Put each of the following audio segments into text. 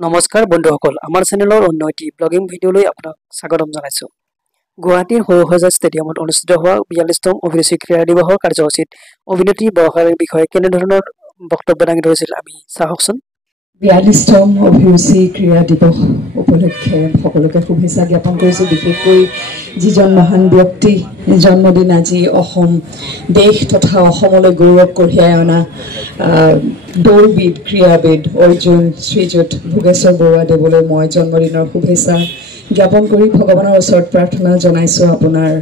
নমস্কাৰ বন্ধুসকল আমাৰ চেনেলৰ অন্য এটি ব্লগিং ভিডিঅ'লৈ আপোনাক স্বাগতম জনাইছো। গুৱাহাটীৰ সৰুসজাই ষ্টেডিয়ামত অনুষ্ঠিত হোৱা 42তম অভিৰুচি ক্ৰীড়া দিৱসৰ কাৰ্যসূচীত অভিনেত্ৰী বৰষাৰ বিষয়ে কেনেধৰণৰ বক্তব্য দাঙি ধৰিছিল আমি চাওকচোন। 42তম অভিৰুচি ক্ৰীড়া দিৱস উপলক্ষে সকলোকে শুভেচ্ছা জ্ঞাপন কৰিছো। বিশেষকৈ যিজন মহান ব্যক্তি জন্মদিন আজি অসম দেশ তথা অসমলৈ গৌৰৱ কঢ়িয়াই অনা দৌৰবিদ ক্ৰীড়াবিদ অৰ্জুন শ্ৰীযুত ভোগেশ্বৰ বৰুৱা দেৱলৈ মই জন্মদিনৰ শুভেচ্ছা জ্ঞাপন কৰি ভগৱানৰ ওচৰত প্ৰাৰ্থনা জনাইছো আপোনাৰ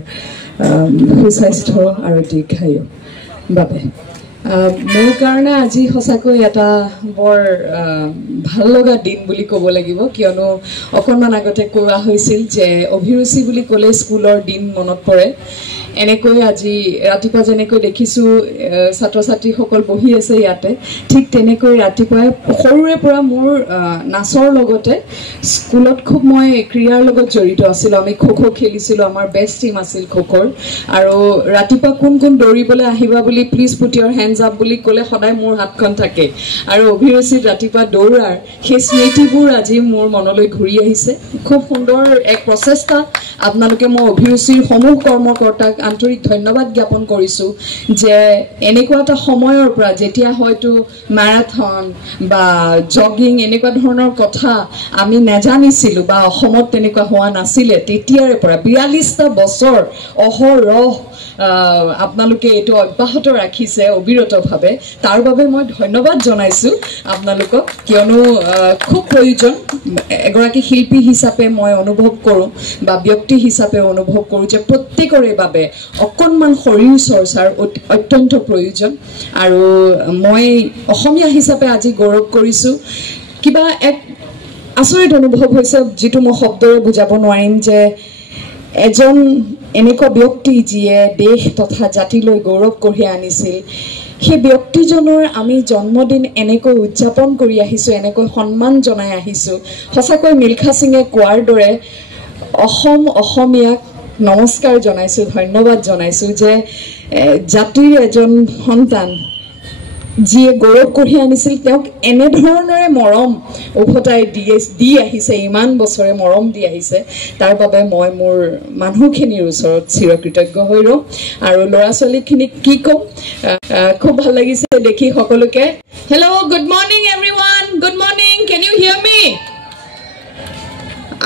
সুস্বাস্থ্য আৰু দীৰ্ঘায়ু বাবে। মোৰ কাৰণে আজি সঁচাকৈ এটা বৰ ভাল লগা দিন বুলি ক'ব লাগিব, কিয়নো অকণমান আগতে কোৱা হৈছিল যে অভিৰুচি বুলি ক'লে স্কুলৰ দিন মনত পৰে। এনেকৈ আজি ৰাতিপুৱা যেনেকৈ দেখিছোঁ ছাত্ৰ ছাত্ৰীসকল বহি আছে ইয়াতে, ঠিক তেনেকৈ ৰাতিপুৱাই সৰুৰে পৰা মোৰ নাচৰ লগতে স্কুলত খুব মই ক্ৰীড়াৰ লগত জড়িত আছিলোঁ। আমি খো খো খেলিছিলোঁ, আমাৰ বেষ্ট টিম আছিল খো খোৰ। আৰু ৰাতিপুৱা কোন কোন দৌৰিবলৈ আহিবা বুলি please put your hands up বুলি ক'লে সদায় মোৰ হাতখন থাকে। আৰু অভিৰুচিত ৰাতিপুৱা দৌৰাৰ সেই স্মৃতিবোৰ আজি মোৰ মনলৈ ঘূৰি আহিছে। খুব সুন্দৰ এক প্ৰচেষ্টা আপোনালোকে। মই অভিৰুচিৰ সমূহ কৰ্মকৰ্তাক আন্তৰিক ধন্যবাদ জ্ঞাপন কৰিছোঁ যে এনেকুৱা এটা সময়ৰ পৰা যেতিয়া হয়তো মেৰাথন বা জগিং এনেকুৱা ধৰণৰ কথা আমি নাজানিছিলোঁ বা অসমত তেনেকুৱা হোৱা নাছিলে, তেতিয়াৰে পৰা 42টা বছৰ অহৰহ আপোনালোকে এইটো অব্যাহত ৰাখিছে অবিৰতভাৱে। তাৰ বাবে মই ধন্যবাদ জনাইছোঁ আপোনালোকক, কিয়নো খুব প্ৰয়োজন। এগৰাকী শিল্পী হিচাপে মই অনুভৱ কৰোঁ বা ব্যক্তি হিচাপে অনুভৱ কৰোঁ যে প্ৰত্যেকৰে বাবে অকণমান শৰীৰ চৰ্চাৰ অত্যন্ত প্ৰয়োজন। আৰু মই অসমীয়া হিচাপে আজি গৌৰৱ কৰিছোঁ। কিবা এক আচৰিত অনুভৱ হৈছে, যিটো মই শব্দৰে বুজাব নোৱাৰিম, যে এজন এনেকুৱা ব্যক্তি যিয়ে দেশ তথা জাতিলৈ গৌৰৱ কঢ়িয়াই আনিছিল, সেই ব্যক্তিজনৰ আমি জন্মদিন এনেকৈ উদযাপন কৰি আহিছোঁ, এনেকৈ সন্মান জনাই আহিছোঁ। সঁচাকৈ মিল্খা সিঙে কোৱাৰ দৰে অসমীয়াক নমস্কাৰ জনাইছোঁ, ধন্যবাদ জনাইছোঁ যে জাতিৰ এজন সন্তান যিয়ে গৌৰৱ কঢ়িয়াই আনিছিল, তেওঁক এনেধৰণেৰে মৰম উভতাই দি আহিছে, ইমান বছৰে মৰম দি আহিছে। তাৰ বাবে মই মোৰ মানুহখিনিৰ ওচৰত চিৰকৃতজ্ঞ হৈ ৰ'ম। আৰু ল'ৰা ছোৱালীখিনিক কি ক'ম, খুব ভাল লাগিছে দেখি সকলোকে। Hello', good morning everyone, good morning, can you hear me?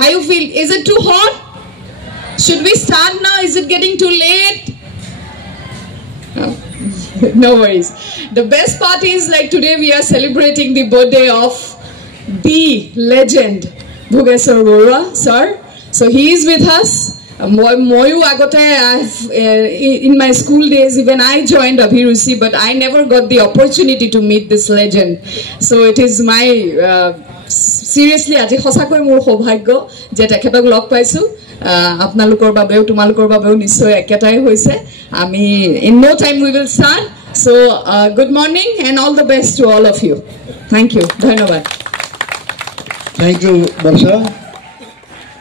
I you feel, is it too hot? Should we start now? Is it getting too late? No worries. The best part is, like today we are celebrating the birthday of the legend Bhogeshwar Borua sir. So he is with us. Moyu agote in my school days even I joined Abhiruchi, but I never got the opportunity to meet this legend. So it is my seriously আজি সঁচাকৈ মোৰ সৌভাগ্য যে তেখেতক লগ পাইছোঁ। আপোনালোকৰ বাবেও তোমালোকৰ বাবেও নিশ্চয় একেটাই হৈছে। আমি in no time we will start. So good morning and all the best to all of you. Thank you. ধন্যবাদ। Thank you, Barsha.